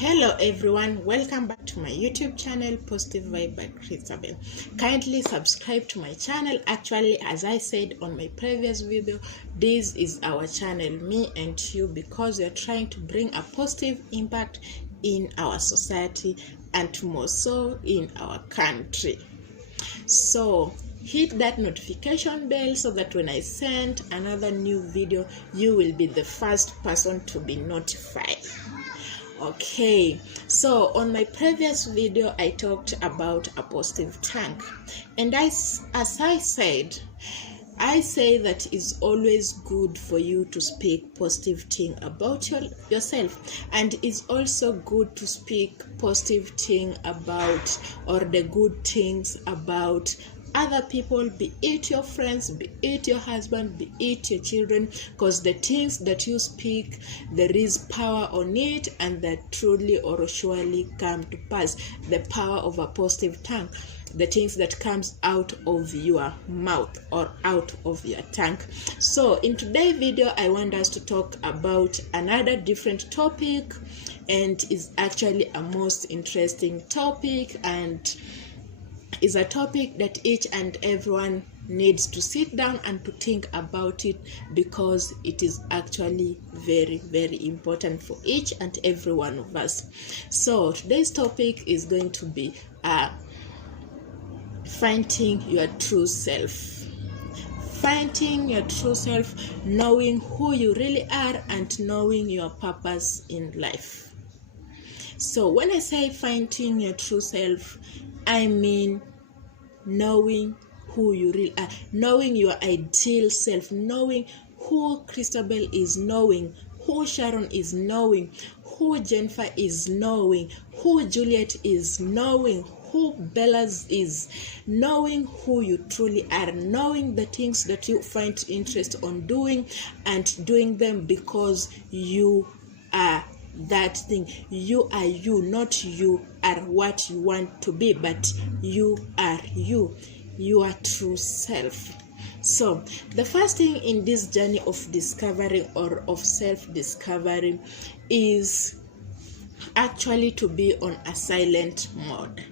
Hello everyone, welcome back to my YouTube channel Positive Vibe by Christabel. Kindly subscribe to my channel. Actually, as I said on my previous video, this is our channel, me and you, because we are trying to bring a positive impact in our society and more so in our country. So hit that notification bell so that when I send another new video, you will be the first person to be notified. Okay, so on my previous video I talked about a positive tank, and as I said, I say that it's always good for you to speak positive thing about yourself, and it's also good to speak positive thing about, or the good things about, other people, be it your friends, be it your husband, be it your children, because the things that you speak, there is power on it, and that truly or surely come to pass. The power of a positive tongue, the things that comes out of your mouth or out of your tongue. So in today's video I want us to talk about another different topic, and is actually a most interesting topic, and is a topic that each and everyone needs to sit down and to think about it, because it is actually very, very important for each and every one of us. So today's topic is going to be finding your true self. Finding your true self, knowing who you really are and knowing your purpose in life. So when I say finding your true self, I mean knowing who you really are, knowing your ideal self, knowing who Christabel is, knowing who Sharon is, knowing who Jennifer is, knowing who Juliet is, knowing who Bella's is, knowing who you truly are, knowing the things that you find interest on doing, and doing them because you are that thing. You are you, not you are what you want to be, but you are you, your true self. So the first thing in this journey of discovering or of self-discovery is actually to be on a silent mode,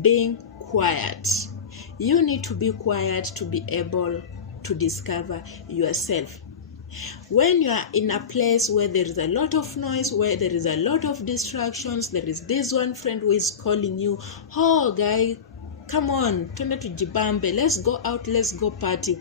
being quiet. You need to be quiet to be able to discover yourself. When you are in a place where there is a lot of noise, where there is a lot of distractions, there is this one friend who is calling you, oh guy, come on, twende tujibambe, let's go out, let's go party.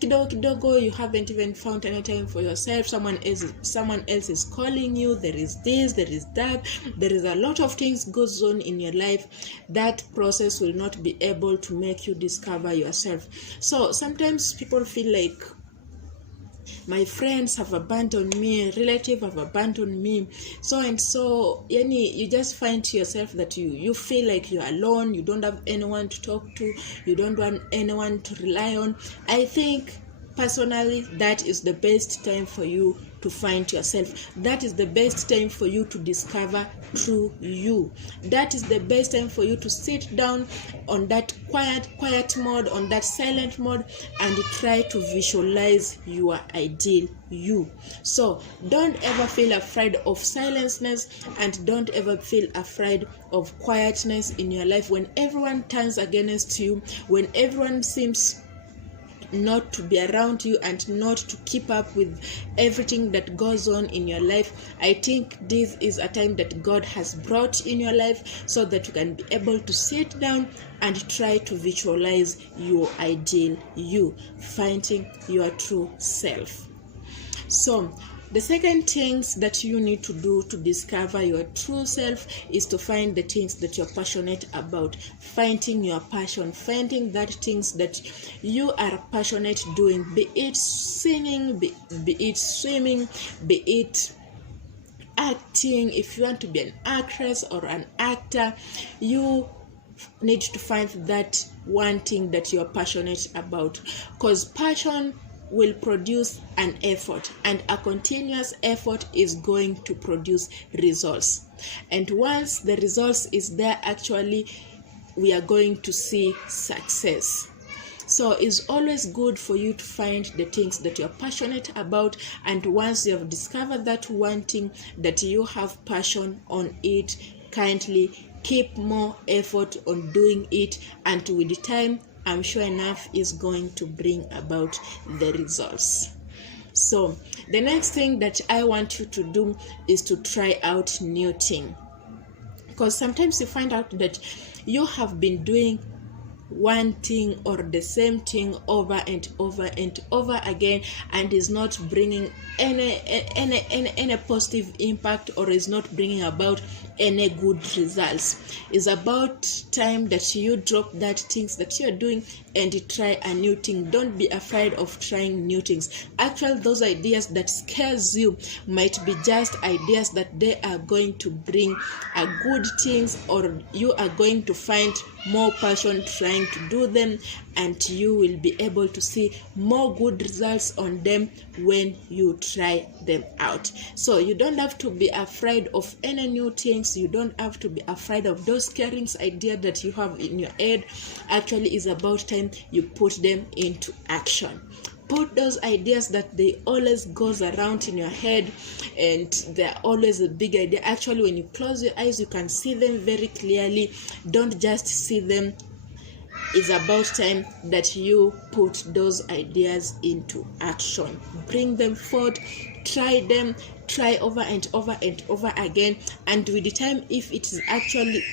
Kidogo, you haven't even found any time for yourself. Someone else is calling you. There is this, there is that, there is a lot of things goes on in your life. That process will not be able to make you discover yourself. So sometimes people feel like, my friends have abandoned me, relatives have abandoned me, so and so. You just find to yourself that you feel like you're alone, you don't have anyone to talk to, you don't want anyone to rely on. I think personally that is the best time for you to find yourself. That is the best time for you to discover true you. That is the best time for you to sit down on that quiet mode, on that silent mode, and try to visualize your ideal you. So don't ever feel afraid of silenceness, and don't ever feel afraid of quietness in your life. When everyone turns against you, when everyone seems not to be around you and not to keep up with everything that goes on in your life, I think this is a time that God has brought in your life so that you can be able to sit down and try to visualize your ideal you, finding your true self. So the second things that you need to do to discover your true self is to find the things that you're passionate about, finding your passion, finding that things that you are passionate doing, be it singing, be it swimming, be it acting. If you want to be an actress or an actor, you need to find that one thing that you're passionate about, because passion will produce an effort, and a continuous effort is going to produce results. And once the results is there, actually we are going to see success. So it's always good for you to find the things that you're passionate about, and once you have discovered that one thing that you have passion on it, kindly keep more effort on doing it, and with the time, I'm sure enough is going to bring about the results. So the next thing that I want you to do is to try out new thing, because sometimes you find out that you have been doing one thing or the same thing over and over and over again, and is not bringing any positive impact, or is not bringing about any good results. It's about time that you drop that things that you're doing and you try a new thing. Don't be afraid of trying new things. Actually, those ideas that scares you might be just ideas that they are going to bring a good things, or you are going to find more passion trying to do them, and you will be able to see more good results on them when you try them out. So you don't have to be afraid of any new things. You don't have to be afraid of those scaring ideas that you have in your head. Actually, it's about time you put them into action. Put those ideas that they always goes around in your head, and they're always a big idea. Actually, when you close your eyes, you can see them very clearly. Don't just see them. It's about time that you put those ideas into action. Bring them forth, try them, try over and over and over again, and with the time, if it is actually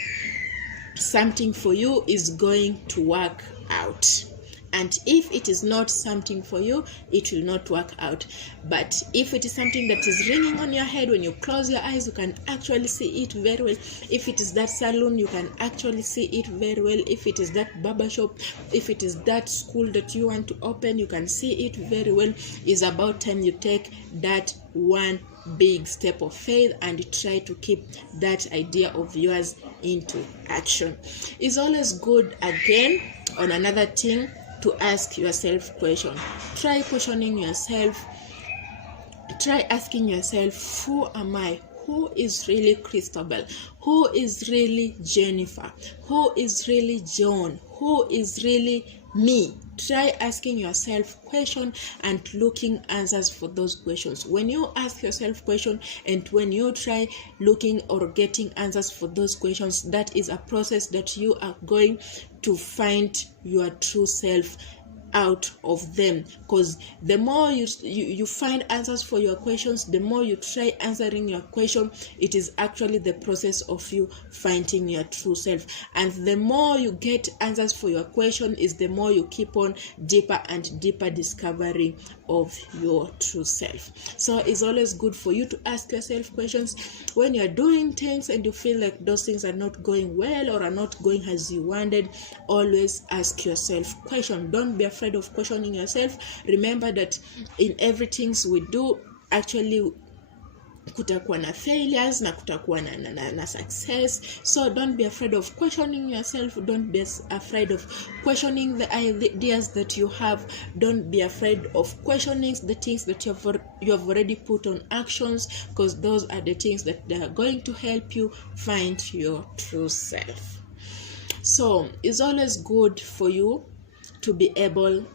something for you, is going to work out. And if it is not something for you, it will not work out. But if it is something that is ringing on your head, when you close your eyes, you can actually see it very well. If it is that salon, you can actually see it very well. If it is that barber shop, if it is that school that you want to open, you can see it very well. It's about time you take that one big step of faith and try to keep that idea of yours into action. It's always good, again, on another thing, to ask yourself questions. Try questioning yourself. Try asking yourself, who am I? Who is really Christabel? Who is really Jennifer? Who is really John? Who is really me? Try asking yourself questions and looking answers for those questions. When you ask yourself questions and when you try looking or getting answers for those questions, that is a process that you are going to find your true self out of them. Because the more you find answers for your questions, the more you try answering your question, it is actually the process of you finding your true self. And the more you get answers for your question, is the more you keep on deeper and deeper discovery of your true self. So it's always good for you to ask yourself questions when you're doing things and you feel like those things are not going well or are not going as you wanted. Always ask yourself questions. Don't be afraid of questioning yourself. Remember that in everything we do, actually kutakuwa na failures na kutakuwa na success. So don't be afraid of questioning yourself. Don't be afraid of questioning the ideas that you have. Don't be afraid of questioning the things that you have already put on actions, because those are the things that they are going to help you find your true self. So it's always good for you to be able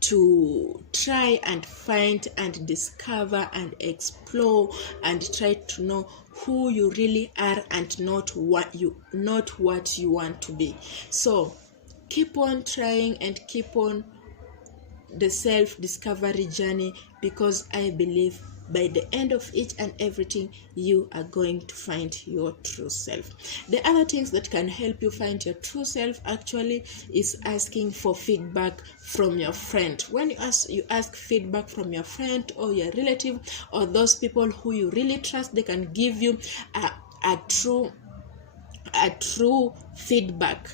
to try and find and discover and explore and try to know who you really are and not what you want to be. So keep on trying and keep on the self-discovery journey, because I believe by the end of each and everything, you are going to find your true self. The other things that can help you find your true self actually is asking for feedback from your friend. When you ask feedback from your friend or your relative or those people who you really trust, they can give you a true feedback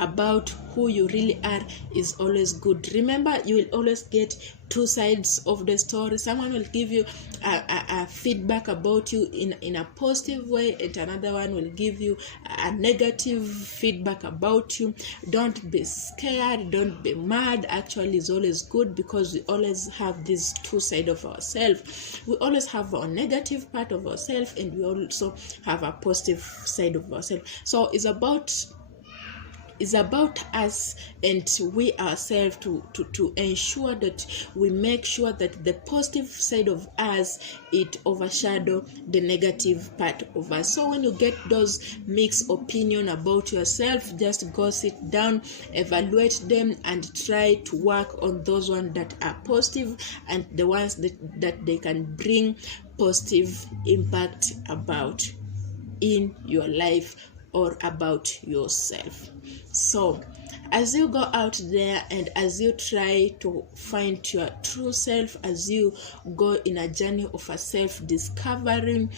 about who you really are. Is always good. Remember, you will always get two sides of the story. Someone will give you a feedback about you in a positive way, and another one will give you a negative feedback about you. Don't be scared, don't be mad. Actually, it's always good, because we always have these two sides of ourselves. We always have our negative part of ourselves, and we also have a positive side of ourselves. So it's about It's about us and we ourselves to ensure that we make sure that the positive side of us, it overshadow the negative part of us. So when you get those mixed opinion about yourself, just go sit down, evaluate them, and try to work on those ones that are positive and the ones that they can bring positive impact about in your life or about yourself. So as you go out there and as you try to find your true self, as you go in a journey of a self-discovery,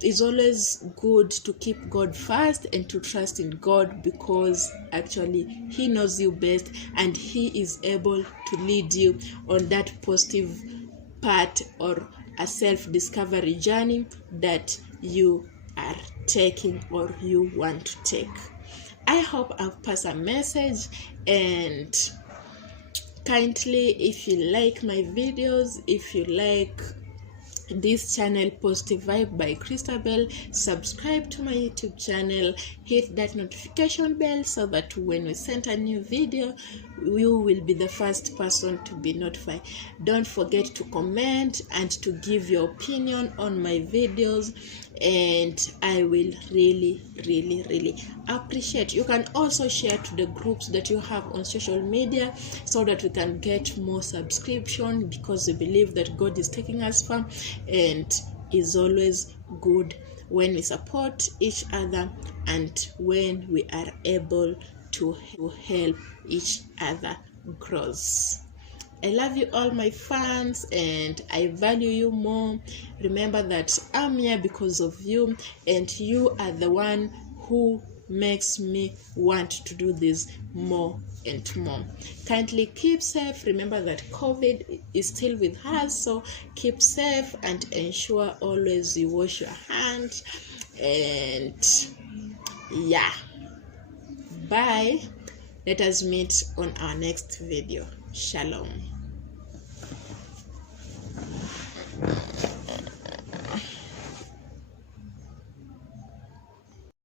it's always good to keep God first and to trust in God, because actually He knows you best and He is able to lead you on that positive part or a self-discovery journey that you are taking or you want to take. I hope I've passed a message, and kindly, if you like my videos, if you like this channel Positive Vibe by Christabel, subscribe to my YouTube channel, hit that notification bell so that when we send a new video, you will be the first person to be notified. Don't forget to comment and to give your opinion on my videos, and I will really appreciate. You can also share to the groups that you have on social media so that we can get more subscription, because we believe that God is taking us far, and is always good when we support each other and when we are able to help each other grows. I love you all, my fans, and I value you more. Remember that I'm here because of you, and you are the one who makes me want to do this more and more. Kindly keep safe. Remember that COVID is still with us, so keep safe and ensure always you wash your hands. And yeah, bye. Let us meet on our next video. Shalom.